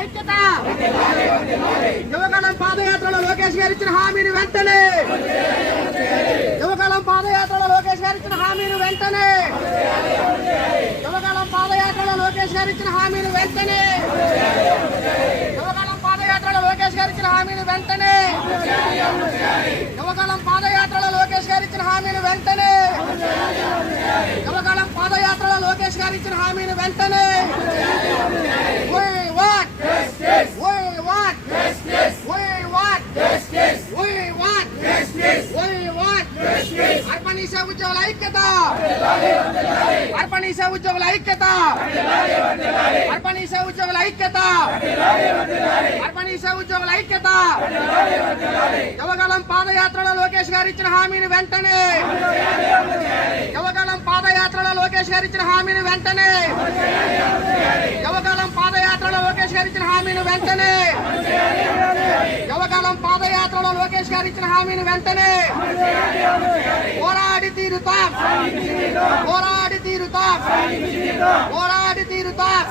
ఐక్యత యువగళం పాదయాత్రలో లోకేష్ గారు ఇచ్చిన హామీని వెంటనే యువగళం పాదయాత్రలో లోకేష్ గారు ఇచ్చిన హామీని వెంటనే యువగళం పాదయాత్రలో లోకేష్ గారు ఇచ్చిన హామీని వెంటనే యువగళం పాదయాత్రలో లోకేష్ గారు ఇచ్చిన హామీని వెంటనే యువగళం పాదయాత్రలో లోకేష్ గారు ఇచ్చిన హామీని వెంటనే యువగళం పాదయాత్రలో లోకేష్ గారు ఇచ్చిన హామీని వెంటనే అర్పణీసే ఉద్యోగుల ఐక్యత అర్పణీసే ఉద్యోగుల ఐక్యత అర్పణీసే ఉద్యోగుల ఐక్యత అర్పణీసే ఉద్యోగుల ఐక్యత యువగళం పాదయాత్రలో లోకేష్ గారు ఇచ్చిన హామీని వెంటనే యువగళం పాదయాత్రలో లోకేష్ గారు ఇచ్చిన హామీని వెంటనే యువగళం పాదయాత్రలో లోకేష్ గారు ఇచ్చిన హామీని వెంటనే యువగళం పాదయాత్రలో లోకేష్ గారు ఇచ్చిన హామీని వెంటనే పోరాడి తీరుతాం పోరాడి తీరుతాం పోరాడి తీరుతాం